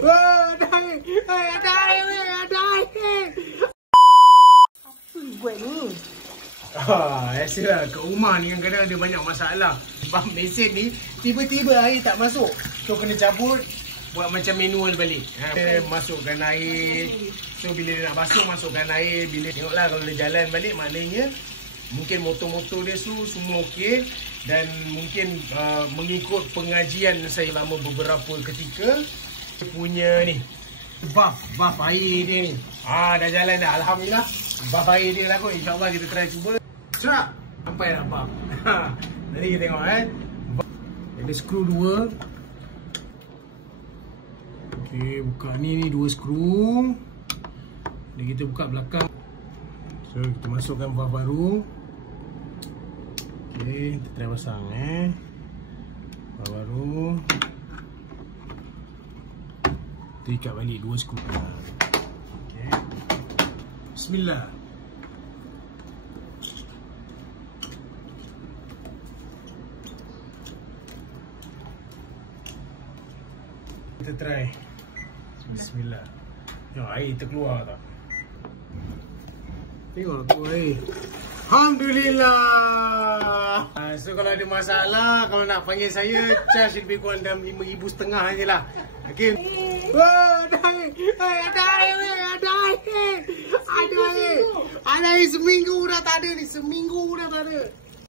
Ada air. Ada air. Ada air. Apa you buat ni? Biasalah kat rumah ni kadang-kadang ada banyak masalah. Sebab mesin ni tiba-tiba air tak masuk. So kena cabut, buat macam manual balik. Masukkan air. So bila dia nak basuh, masukkan air. Bila tengoklah kalau dia jalan balik, maknanya mungkin motor-motor dia semua okey. Dan mungkin mengikut pengajian saya lama beberapa ketika, dia punya ni buff air dia ni dah jalan dah, alhamdulillah. Buff air dia lah kot. InsyaAllah kita try cuba. Serap sampai dah buff. Nanti kita tengok ada skru 2. Okey, buka ni 2 skru. Dan kita buka belakang. So kita masukkan buff baru. Okey, kita try pasang buff baru. Kita ikat balik 2 skru. Okey. Bismillah. Kita try. Bismillah. Tengok air terkeluar tak? Tengok tu air. Alhamdulillah. So kalau ada masalah, kalau nak panggil saya, charge lebih kurang dalam RM5,500 je lah. Okay. Ada air. Ada air. Ada air. Ada air. Ada air seminggu dah tak ada ni. Seminggu dah tak ada.